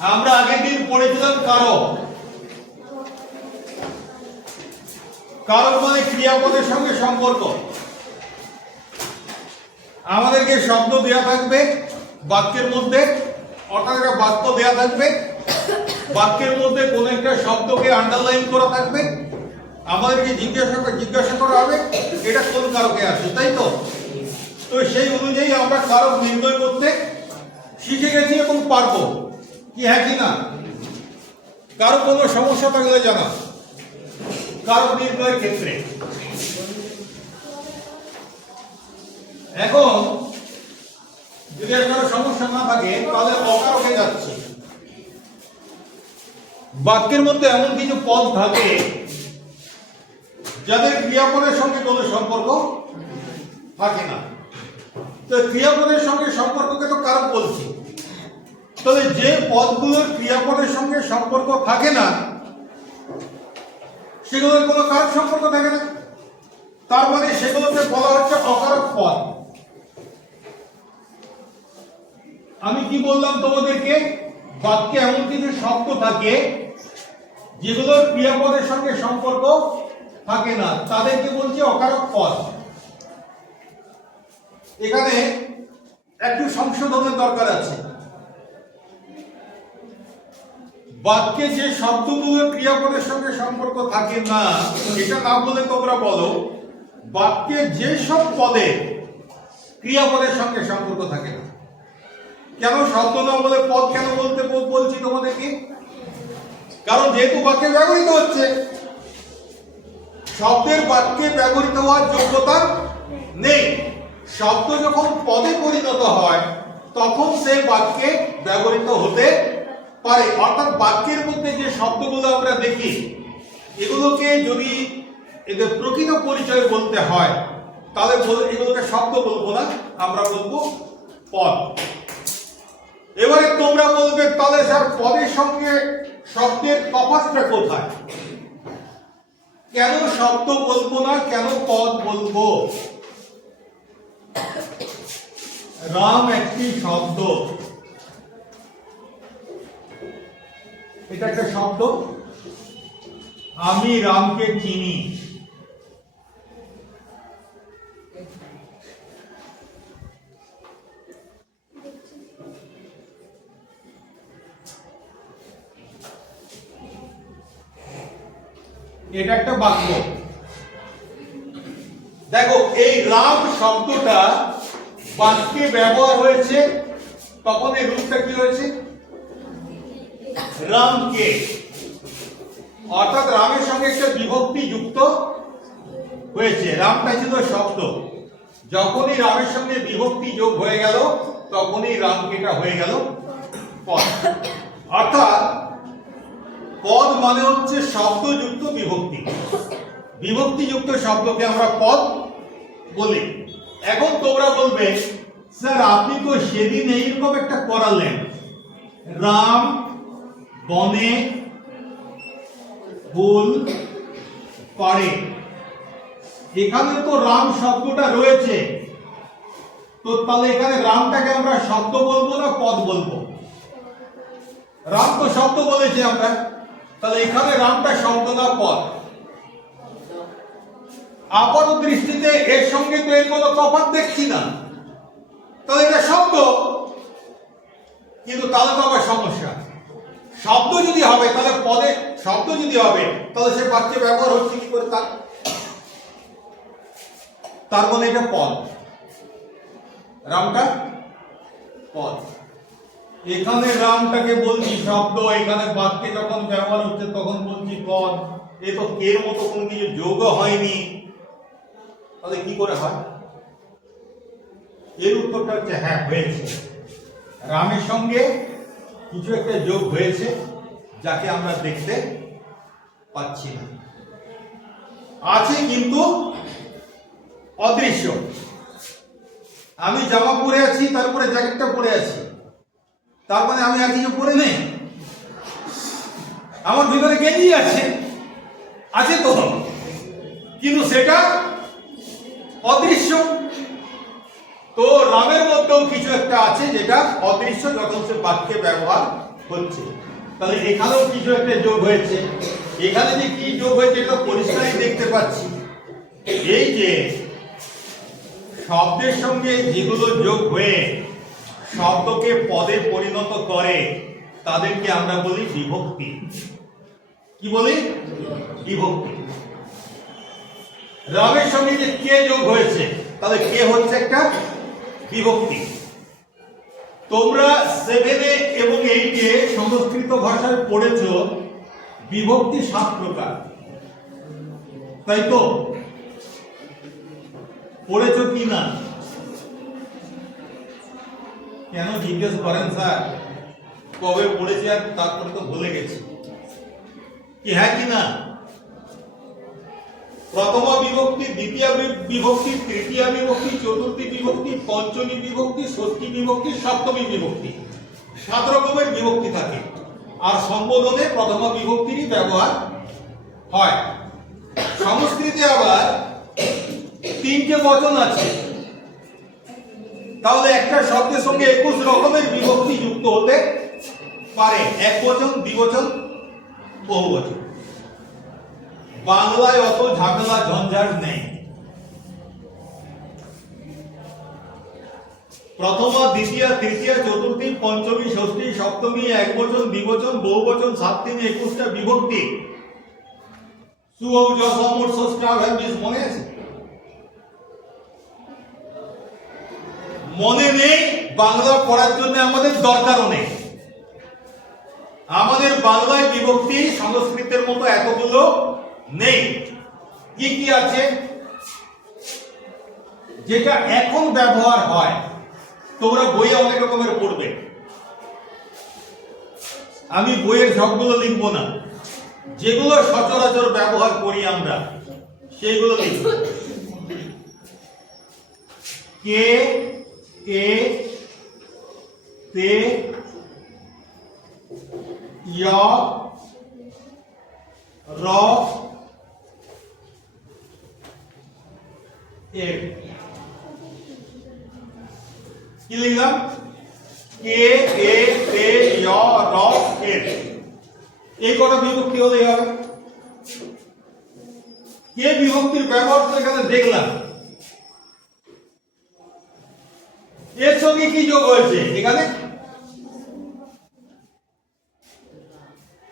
আমরা আগের দিন পড়েছিলাম কারক কারক মানে ক্রিয়াপদের সঙ্গে সম্পর্ক। আমাদেরকে শব্দ দেয়া থাকবে বাক্যের মধ্যে, অর্থাৎ একটা বাক্য দেয়া থাকবে। বাক্যের মধ্যে কোনো একটা শব্দকে আন্ডারলাইন করা থাকবে। আমাদেরকে জিজ্ঞাসা জিজ্ঞাসা করা হবে, এটা কোন কারকে আছে, তাই তো? তো সেই অনুযায়ী আমরা কারক নির্ণয় করতে শিখে গেছি এবং পারব। কি হ্যাঁ কি না? কারও কোনো সমস্যা থাকলে জানা কারও নির্ণয়ের ক্ষেত্রে। এখন, যদি আর কারও সমস্যা না থাকে, তাহলে অকারকে যাচ্ছে। বাক্যের মধ্যে এমন কিছু পদ থাকে, যাদের ক্রিয়াপদের সঙ্গে কোনো সম্পর্ক থাকে না। তো ক্রিয়াপদের সঙ্গে সম্পর্ককে তো কারক বলছি। তবে যে পদগুলোর ক্রিয়াপদের সঙ্গে সম্পর্ক থাকে না, সেগুলোর কোনো কারক সম্পর্ক থাকে না? তার মানে সেগুলোকে বলা হচ্ছে অকারক পদ। আমি কি বললাম তোমাদেরকে? বাক্যে এমন কিছু শব্দ থাকে যেগুলোর ক্রিয়াপদের সঙ্গে সম্পর্ক থাকে না। তাদেরকে বলছি অকারক পদ। এখানে একটু সংশোধনের দরকার আছে। বাক্যে যে শব্দগুলো ক্রিয়াপদের সঙ্গে সম্পর্ক থাকে না, এটা না বলে তোমরা বলো, বাক্যে যে সব পদে ক্রিয়াপদের সঙ্গে সম্পর্ক থাকে না। কেন শব্দ না বলে পদ কেন বলতে বলছি তোমাদেরকে? কারণ যেহেতু বাক্যে ব্যবহৃত হচ্ছে, শব্দের বাক্যে ব্যবহৃত হওয়ার যোগ্যতা নেই। শব্দ যখন পদে পরিণত হয়, তখন সে বাক্যে ব্যবহৃত হতে পারে অর্থাৎ বাক্যের মধ্যে যে শব্দগুলো আমরা দেখি, এগুলোকে যদি এদের প্রকৃত পরিচয় বলতে হয়, তাহলে এগুলোকে শব্দ বলব না, আমরা বলব পদ। এবারে তোমরা বলবে, তাহলে স্যার, পদের সঙ্গে শব্দের তফাৎটা কোথায়? কেন শব্দ বলব না, কেন পদ বলব? রাম একটি শব্দ। এটা একটা শব্দ। আমি রামকে চিনি। এটা একটা বাক্য। দেখো, এই রাম শব্দটা বাক্যে ব্যবহার হয়েছে তখন এই রূপটা কি হয়েছে? রামকে। অর্থাৎ রামের সঙ্গে একটা বিভক্তি যুক্ত হয়েছে। রামটা ছিল শব্দ। যখনই রামের সঙ্গে বিভক্তি যোগ হয়ে গেল, তখনই রামকেটা হয়ে গেল পদ। অর্থাৎ পদ মানে হচ্ছে শব্দযুক্ত বিভক্তি। বিভক্তিযুক্ত শব্দকে আমরা পদ বলি। এখন তোমরা বলবে, স্যার, আপনি তো সেদিন এইরকম একটা করালেন। রাম বনে ফুল পাড়ে এখানে তো রাম শব্দটা রয়েছে। তো তাহলে এখানে রামটাকে আমরা শব্দ বলব না পদ বলব? রাম তো শব্দ বলেছি আমরা। তাহলে এখানে রামটা শব্দ না পদ? আপাত দৃষ্টিতে এর সঙ্গে তো এর কোনো তফাৎ দেখছি না। তাহলে এটা শব্দ। কিন্তু তাহলে তো আবার সমস্যা। শব্দ যদি হবে, তাহলে পদে শব্দ যদি হবে, তাহলে সে বাক্যে ব্যবহার হচ্ছে কি করে তার? তার মানে এটা পদ। রামটা? পদ। এখানে রামটাকে বলছি শব্দ, এখানে বাক্যে যখন ব্যবহার হচ্ছে তখন বলছি পদ। এ তো এর মতো কোনো কিছু যোগ হয়নি। তাহলে কি করে হয়? এর উত্তরটা হচ্ছে হ্যাঁ হয়েছে। রামের সঙ্গে কিছু একটা যোগ হয়েছে যাকে আমরা দেখতে পাচ্ছি না। আছে কিন্তু অদৃশ্য। আমি জামা পরে আছি তারপরে জ্যাকেটটা পরে আছি। তার মানে আমি আর কিছু পরে নেই। আমার ভিতরে গেঞ্জি আছে আছে তো। কিন্তু সেটা অদৃশ্য। তো রামের মধ্যেও কিছু একটা আছে যেটা অদৃশ্য সে বাক্যে ব্যবহার হচ্ছে। তাহলে এখানেও কিছু একটা যোগ হয়েছে। এখানে যে কি যোগ হয়েছে এটা পরিষ্কারই দেখতে পাচ্ছি। এই যে শব্দের সঙ্গে যেগুলো যোগ হয়ে শব্দকে পদে পরিণত করে, তাদেরকে আমরা বলি বিভক্তি। কি বলি? বিভক্তি। রামের সঙ্গে যে কে যোগ হয়েছে, তাহলে কে হচ্ছে একটা বিভক্তি। তোমরা সেভেনে এবং এইটে সংস্কৃত ভাষায় পড়েছ, বিভক্তি সাত প্রকার। তাই তো? পড়েছ কি না? কেন জিজ্ঞেস করেন স্যার? কবে পড়েছি আর তারপরে তো ভুলে গেছি। কি হ্যাঁ কি না? প্রথমা বিভক্তি, দ্বিতীয় বিভক্তি, তৃতীয় বিভক্তি, চতুর্থী বিভক্তি, পঞ্চমী বিভক্তি, ষষ্ঠী বিভক্তি, সপ্তমী বিভক্তি। সাত রকমের বিভক্তি থাকে। আর সম্বোধনে প্রথমা বিভক্তিরই ব্যবহার হয়। সংস্কৃতে আবার তিনটে বচন আছে। তাহলে একটা শব্দের সঙ্গে একুশ রকমের বিভক্তি যুক্ত হতে পারে। এক বচন দ্বিবচন বহু বচন। বাংলায় অত ঝামেলা, ঝঞ্ঝাট নেই। প্রথমা, দ্বিতীয়, তৃতীয়, চতুর্থী, পঞ্চমী, ষষ্ঠী, সপ্তমী, এক বচন, দ্বিবচন, বহু বচন সাত তিন একুশটা বিভক্তি। সুহৌ যসমুর ষষ্ঠা মনে আছে? মনে নেই, বাংলা পড়ার জন্য আমাদের দরকারও নেই। আমাদের বাংলায় বিভক্তি সংস্কৃতের মতো এতগুলো নেই। কি কি আছে? যেটা এখন ব্যবহার হয়, তোমরা বইয়ে অনেক রকমের পড়বে। আমি বইয়ের সবগুলো লিখব না। যেগুলো সচরাচর ব্যবহার করি আমরা, সেইগুলো লিখব। কে এ তে র এর কি লিখলাম? কে এ তে য় র এর এই কটা বিভক্তি হলেই হবে কে বিভক্তির ব্যবহার তো এখানে দেখলাম। এর সঙ্গে কি যোগ হয়েছে এখানে?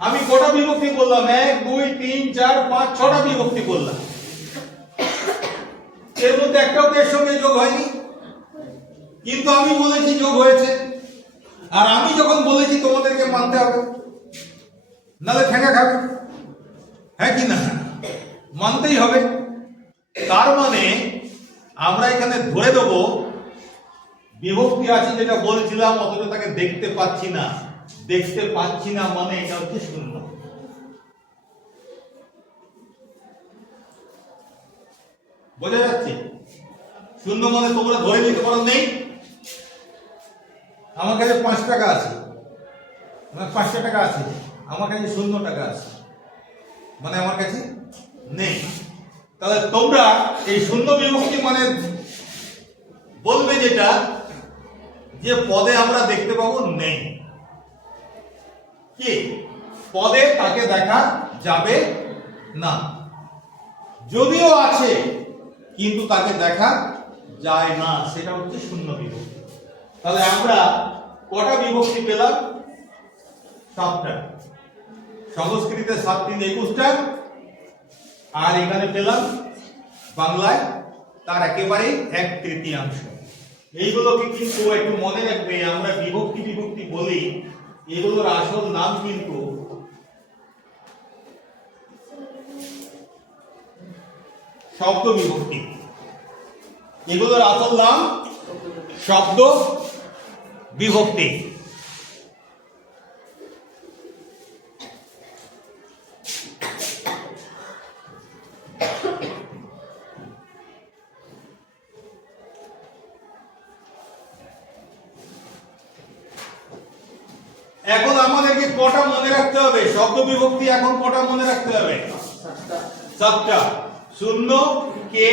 আমি কটা বিভক্তি বললাম এক, দুই, তিন, চার, পাঁচ, ছটা বিভক্তি বললাম এর মধ্যে একটাও তো এর সঙ্গে যোগ হয়নি। কিন্তু আমি বলেছি যোগ হয়েছে। আর আমি যখন বলেছি, তোমাদেরকে মানতে হবে। নালে ঠেঙ্গা খাবে। হ্যাঁ কি না? মানতেই হবে। তার মানে আমরা এখানে ধরে দেব, বিভক্তি আছে যেটা বলছিলাম অথচ তাকে দেখতে পাচ্ছি না। দেখতে পাচ্ছি না মানে এটা হচ্ছে শূন্য। বোঝা যাচ্ছে? শূন্য মানে তোমরা ধরে নিতে পারো নেই? আমার কাছে পাঁচ টাকা আছে। আমার পাঁচটা টাকা আছে। আমার কাছে শূন্য টাকা আছে। মানে আমার কাছে নেই। তাহলে তোমরা এই শূন্য বিভক্তি মানে বলবে যেটা, যে পদে আমরা দেখতে পাবো নেই। কি? পদে তাকে দেখা যাবে না। যদিও আছে কিন্তু তাকে দেখা যায় না, সেটা হচ্ছে শূন্য বিভক্তি। তাহলে আমরা কটা বিভক্তি পেলাম? সাতটা। সংস্কৃতে সাত তিন একুশটা। আর এখানে পেলাম বাংলায় তার একেবারে এক তৃতীয়াংশ। এইগুলোকে কিন্তু একটু মনে রাখবে, আমরা বিভক্তি বিভক্তি বলি, এগুলোর আসল নাম কিন্তু শব্দ বিভক্তি। এগুলোর আসল নাম শব্দ বিভক্তি। এখন আমাদেরকে কটা মনে রাখতে হবে? শব্দ বিভক্তি এখন কটা মনে রাখতে হবে? সাতটা। শূন্য, কে,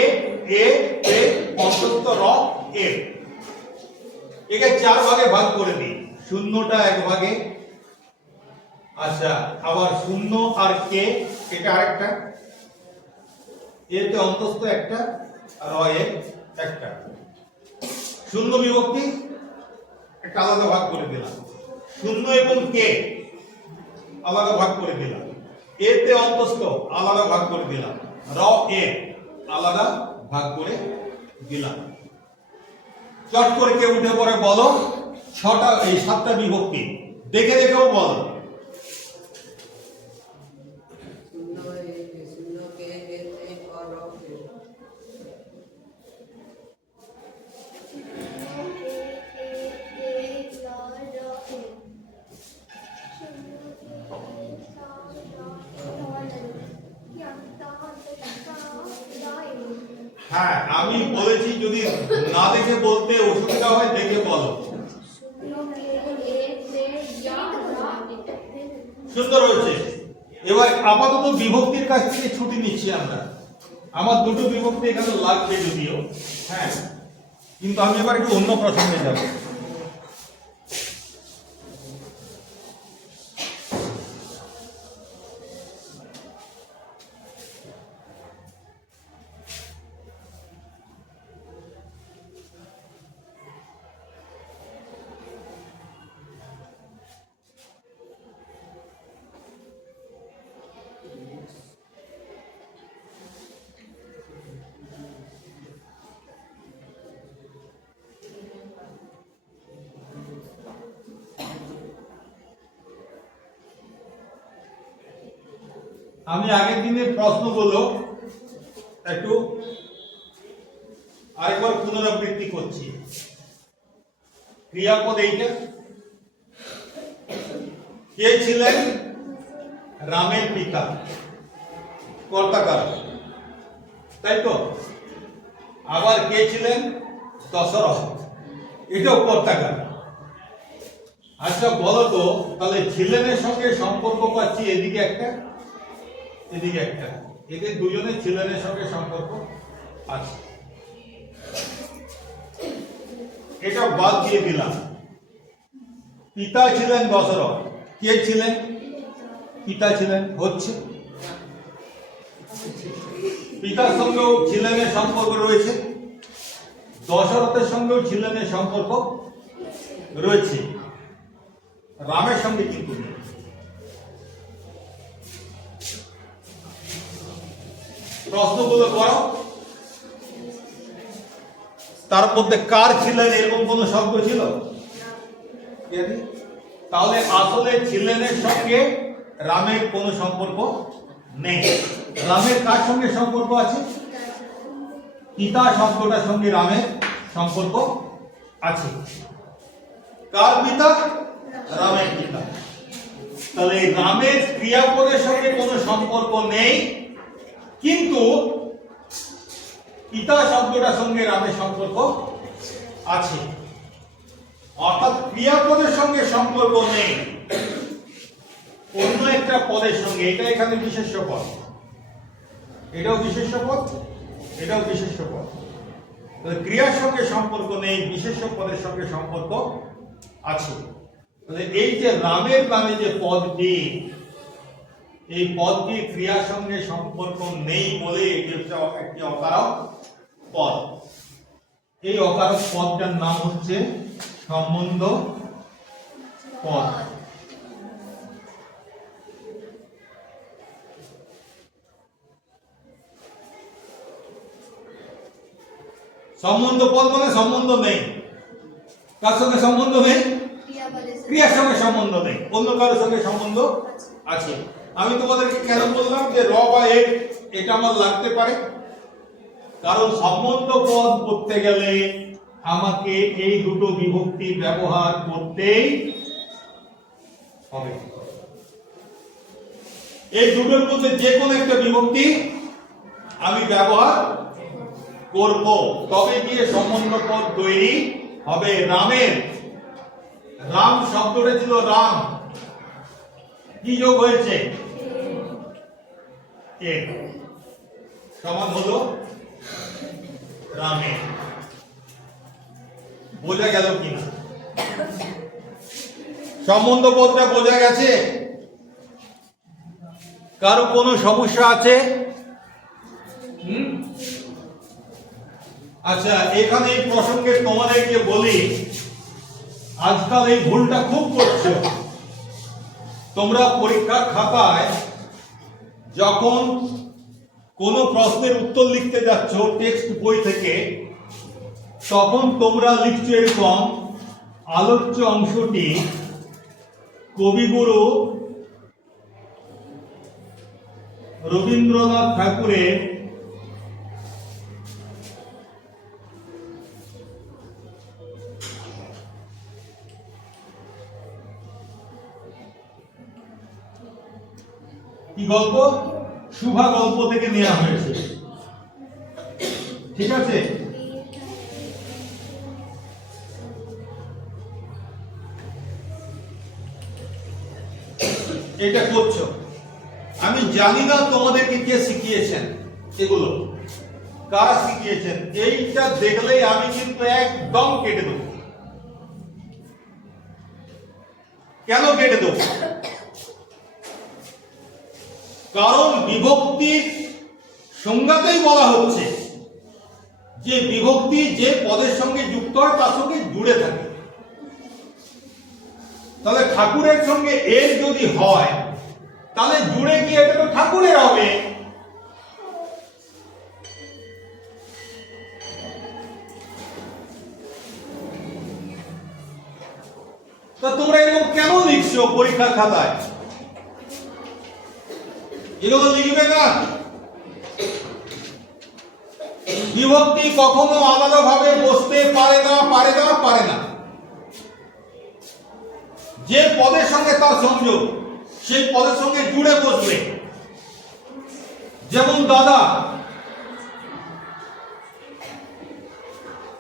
এ, তে অন্তত র, এ। একে চার ভাগে ভাগ করে দিই শূন্যটা এক ভাগে। আচ্ছা আবার শূন্য আর কে, এটা আরেকটা। এতে অন্তস্থ একটা, আর অ এ একটা। শূন্য বিভক্তি, একটা আলাদা ভাগ করে দিলাম। শূন্য এবং কে, আলাদা ভাগ করে দিলাম। এতে অন্তস্থ, আলাদা ভাগ করে দিলাম। আলাদা ভাগ করে দিলাম। চট করে কেউ উঠে পরে বলো, ছটা, এই সাতটা বিভক্তি। দেখে দেখেও বলো। হ্যাঁ আমি বলেছি যদি না দেখে বলতে অসুবিধা হয়, দেখে বলো। সুন্দর হয়েছে। এবার আপাতত বিভক্তির কাছ থেকে ছুটি নিচ্ছি আমরা। আমার দুটো বিভক্তি এখানে লাগবে যদিও। হ্যাঁ কিন্তু আমি এবার একটু অন্য প্রসঙ্গে যাব। আমি আগের দিনের প্রশ্নগুলো একটু আরেকবার পুনরাবৃত্তি করছি। ক্রিয়াপদ এইটা। কে ছিলেন রামের পিতা? কর্তাকার। তাই তো? আবার কে ছিলেন? দশরথ। এটাও কর্তাকার। আচ্ছা বলো তো, তাহলে ছিলেনের সঙ্গে সম্পর্ক পাচ্ছি এদিকে একটা। এদিকে একটা। এদের দুজনের ছিলেনের সঙ্গে সম্পর্ক আছে। এটা বাদ দিয়ে দিলাম। পিতা ছিলেন দশরথ। কে ছিলেন? পিতা ছিলেন হচ্ছে। পিতার সঙ্গেও ছিলেনের সম্পর্ক রয়েছে। দশরথের সঙ্গেও ছিলেনের সম্পর্ক রয়েছে। রামের সঙ্গে কিন্তু প্রশ্নগুলো করো। তার মধ্যে কার ছিলেন এরকম কোন শব্দ ছিল। তাহলে আসলে ছিলেনের সঙ্গে রামের কোনো সম্পর্ক নেই। রামের কার সঙ্গে সম্পর্ক আছে? পিতা শব্দটার সঙ্গে রামের সম্পর্ক আছে। কার পিতা? রামের পিতা। তাহলে রামের ক্রিয়াপদের সঙ্গে কোনো সম্পর্ক নেই। কিন্তু পিতা শব্দটার সঙ্গে রামের সম্পর্ক আছে। অর্থাৎ ক্রিয়াপদের সঙ্গে সম্পর্ক নেই। অন্য একটা পদের সঙ্গে, এটা এখানে বিশেষ্য পদ। এটাও বিশেষ্য পদ, এটাও বিশেষ্য পদ। তাহলে ক্রিয়ার সঙ্গে সম্পর্ক নেই, বিশেষ্য পদের সঙ্গে সম্পর্ক আছে। তাহলে এই যে রামের নামে যে পদটি এই পদটি ক্রিয়ার সঙ্গে সম্পর্ক নেই বলে এটি হচ্ছে একটি অকারক পদ। এই অকারক পদটার নাম হচ্ছে সম্বন্ধ পদ। সম্বন্ধ পদ মানে সম্বন্ধ নেই। কার সঙ্গে সম্বন্ধ নেই? ক্রিয়ার সঙ্গে সম্বন্ধ নেই। অন্য কারোর সঙ্গে সম্বন্ধ আছে। আমি তোমাদেরকে কেন বললাম যে র বা এক এটা আমার লাগতে পারে। কারণ সম্বন্ধ পদ করতে গেলে আমাকে এই দুটো বিভক্তি ব্যবহার করতেই হবে। এই দুটোর মধ্যে যে কোনো একটা বিভক্তি আমি ব্যবহার করব। তবে গিয়ে সম্বন্ধ পদ তৈরি হবে রামের। রাম শব্দটা ছিল রাম। কি যোগ হয়েছে? এ। সমান হলো রামে বোঝা গেল কিনা? সম্বন্ধ পদটা বোঝা গেছে? কারও কোনো সমস্যা আছে? আচ্ছা এখানে এই প্রসঙ্গে তোমাদেরকে বলি, আজকাল এই ভুলটা খুব করছ। তোমরা পরীক্ষার খাতায় যখন কোনো প্রশ্নের উত্তর লিখতে যাচ্ছ, টেক্সট বই থেকে, তখন তোমরা লিখছো এরকম, আলোচ্য অংশটি কবিগুরু রবীন্দ্রনাথ ঠাকুরের কি গল্প? শুভা গল্প থেকে নেওয়া হয়েছে। ঠিক আছে? এটা করছ। আমি জানি না তোমাদেরকে কে শিখিয়েছেন এগুলো। কারা শিখিয়েছেন? এইটা দেখলেই আমি কিন্তু একদম কেটে দেবো। কেন কেটে দেবো? কারণ বিভক্তির সংজ্ঞাতেই বলা হচ্ছে যে বিভক্তি যে পদের সঙ্গে যুক্ত হয়, তার সঙ্গে জুড়ে থাকে। তাহলে ঠাকুরের সঙ্গে এর যদি হয়, তাহলে জুড়ে গিয়ে এটা তো ঠাকুরের হবে। তা তোমরা এরকম কেন লিখছো পরীক্ষার খাতায়? এগুলো লিখবে না বিভক্তি কখনো আলাদাভাবে বসতে পারে না পারে না পারে না। যে পদের সঙ্গে তার সংযোগ, সেই পদের সঙ্গে জুড়ে বসবে। যেমন দাদা,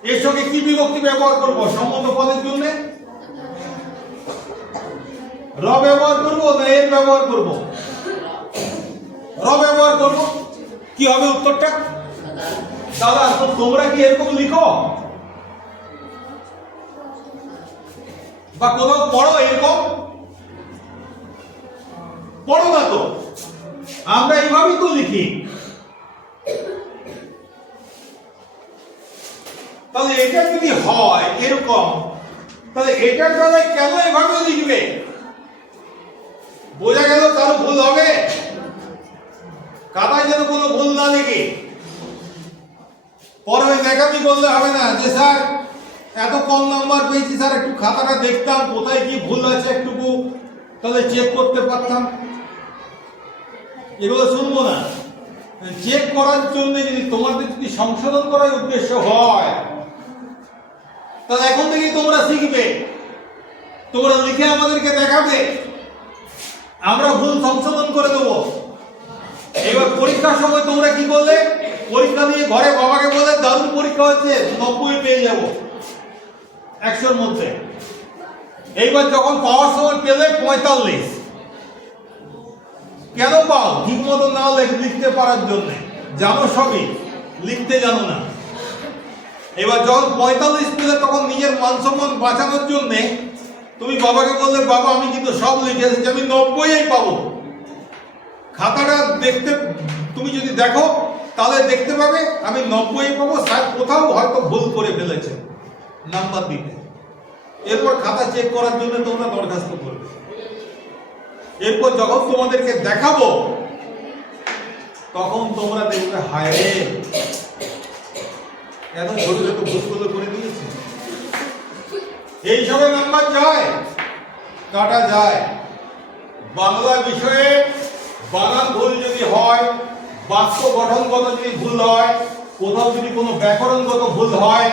এর সঙ্গে কি বিভক্তি ব্যবহার করব? সম্মত পদের জন্য? র ব্যবহার করব না এর ব্যবহার করব? র ব্যবহার করব। কি হবে উত্তরটা? দাদা, তো তোমরা কি এরকম লিখো? বা কোথাও পড়ো এরকম? পড়ো না তো। আমরা এইভাবেই তো লিখি। তাহলে এটা যদি হয় এরকম, তাহলে এটার দ্বারা কেন এভাবে লিখবে? বোঝা গেল কারও ভুল হবে। কাদায় যেন কোনো ভুল না লেগে পরে ওই দেখাবি বললে হবে না যে, স্যার, এত কম নাম্বার পেয়েছি, স্যার, একটু খাতাটা দেখতাম, কোথায় কি ভুল আছে একটুকু, তাহলে চেক করতে পারতাম। এগুলো শুনব না। চেক করার জন্য যদি তোমাদের যদি সংশোধন করার উদ্দেশ্য হয়, তাহলে এখন থেকেই তোমরা শিখবে। তোমরা লিখে আমাদেরকে দেখাবে। আমরা ভুল সংশোধন করে দেবো। এবার পরীক্ষার সময় তোমরা কি করলে? পরীক্ষা দিয়ে ঘরে বাবাকে বলে দারুণ পরীক্ষা হচ্ছে, নব্বই পেয়ে যাব একশোর মধ্যে। এইবার যখন পাওয়ার সময় পেলে পঁয়তাল্লিশ। কেন পাও? ঠিক মতো না লেখ- লিখতে পারার জন্য। জানো সবই, লিখতে জানো না। এবার যখন পঁয়তাল্লিশ পেলে তখন নিজের মান সম্মান বাঁচানোর জন্যে তুমি বাবাকে বললে, বাবা, আমি কিন্তু সব লিখে এসেছি, আমি নব্বই পাবো। খাতাটা দেখতে, তুমি যদি দেখো, তাহলে দেখতে পাবে আমি নব্বই পাবো, স্যার কোথাও হয়তো ভুল করে ফেলেছে। নাম্বার দিতে এরপর খাতা চেক করার জন্য তোমরা দরখাস্ত করবে। এরপর যখন তোমাদেরকে দেখাবো, তখন তোমরা দেখবে, হায় এত ছোট ছোট ভুলগুলো করে দিয়েছে। এইসবে নাম্বার যায়, কাটা যায়। বাংলা বিষয়ে বানান ভুল যদি হয় বাক্য গঠনগত যদি ভুল হয়, কোথাও যদি কোনো ব্যাকরণগত ভুল হয়,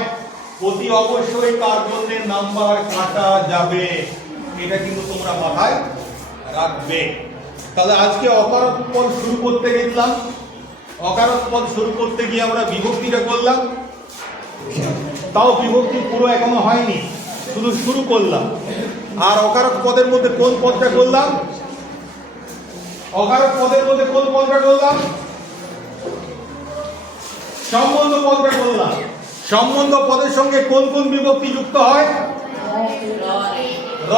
অতি অবশ্যই তার জন্য নাম্বার কাটা যাবে। এটা কিন্তু তোমরা মাথায় রাখবে। তাহলে আজকে অকারক পদ শুরু করতে গেছিলাম। অকারক পদ শুরু করতে গিয়ে আমরা বিভক্তিটা করলাম। তাও বিভক্তি পুরো এখনও হয়নি, শুধু শুরু করলাম। আর অকারক পদের মধ্যে কোন পদটা করলাম? অকারক পদের মধ্যে কোন পদটা করলাম সম্বন্ধ পদটা করলাম সম্বন্ধ পদের সঙ্গে কোন কোন বিভক্তি যুক্ত হয়? র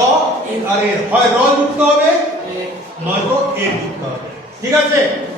আর হয় র যুক্ত হবে? নয়তো এর যুক্ত হবে। ঠিক আছে?